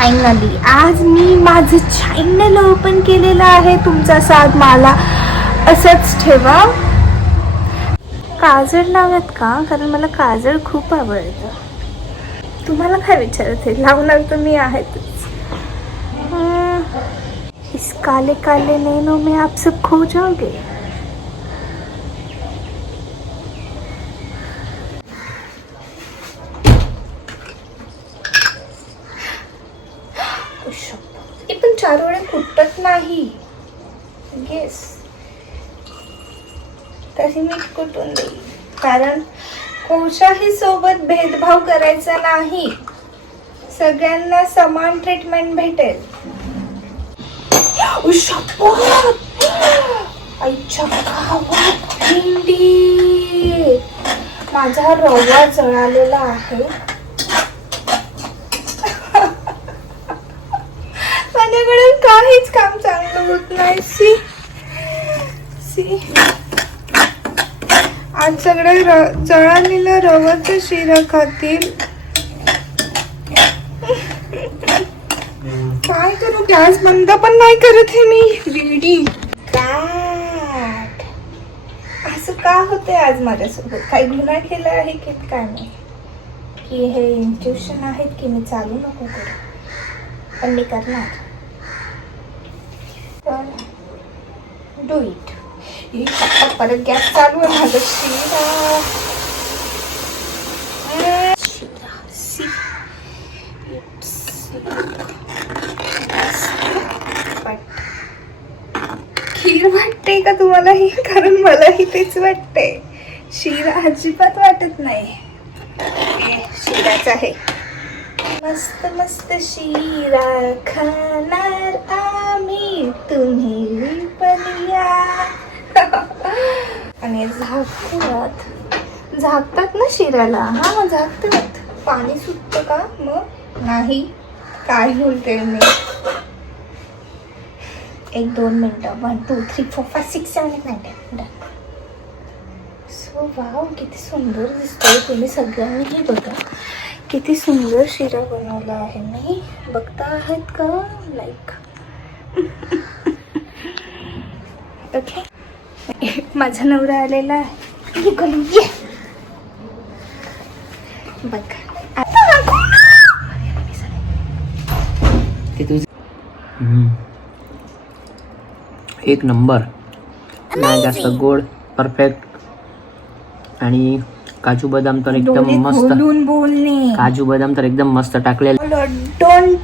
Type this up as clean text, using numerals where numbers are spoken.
Finally आज मी माझं channel open केलेलं आहे. तुमचा साथ मला असंच ठेवा. काजळ लावत का? कारण मला काजळ खूप आवडतं. तुम्हाला काय विचारायचं? लावणार तर मी आहेतच. इस काले काले नैनों में आप सब खो जाओगे. ते पण 4 वेळा फुटत नाही. गेस तशी मी कुठून देईल, कारण कोणाही सोबत भेदभाव करायचा नाही. सगळ्यांना समान ट्रीटमेंट भेटेल. आईच्या गावात भेंडी. माझा रवा जळालेला आहे. माझ्याकडे काहीच काम चांगलं होत नाही. सी आज सगळे जळालेला रवाचा शिरा खातील. काय करू? गॅस बंद पण नाही करत आहे मी. Ready cat. असं का होते आज माझ्यासोबत? काही गुन्हा केला आहे की काय नाही, की हे इंट्युशन आहेत की मी चालू नको करू, पण मी करणार. तर डू इट. परत गॅस चालू आहे माझा. खीर वाटते का तुम्हाला ही? कारण मलाही तेच वाटते. शिरा अजिबात वाटत नाही. शिराच आहे. मस्त मस्त शिरा खाणार आम्ही, तुम्ही पण या. आणि झाकतात ना शिऱ्याला. हा मग झाकतात. पाणी सुटतं का मग? नाही. काय बोलते मी? 1-2 मिनिटं. 1 2 3 4 5 6 7 8 9 10. सो वाव, किती सुंदर दिसतोय. तुम्ही सगळ्यांनी हे बघा किती सुंदर शिरा बनवला आहे. मी बघता आहात का? Like okay. माझा नवरा आलेला आहे. बघ एक नंबर. नाही जास्त गोड, परफेक्ट. आणि काजू बदाम तर एकदम मस्त. बोलणे. काजू बदाम तर एकदम मस्त टाकलेले. डोंट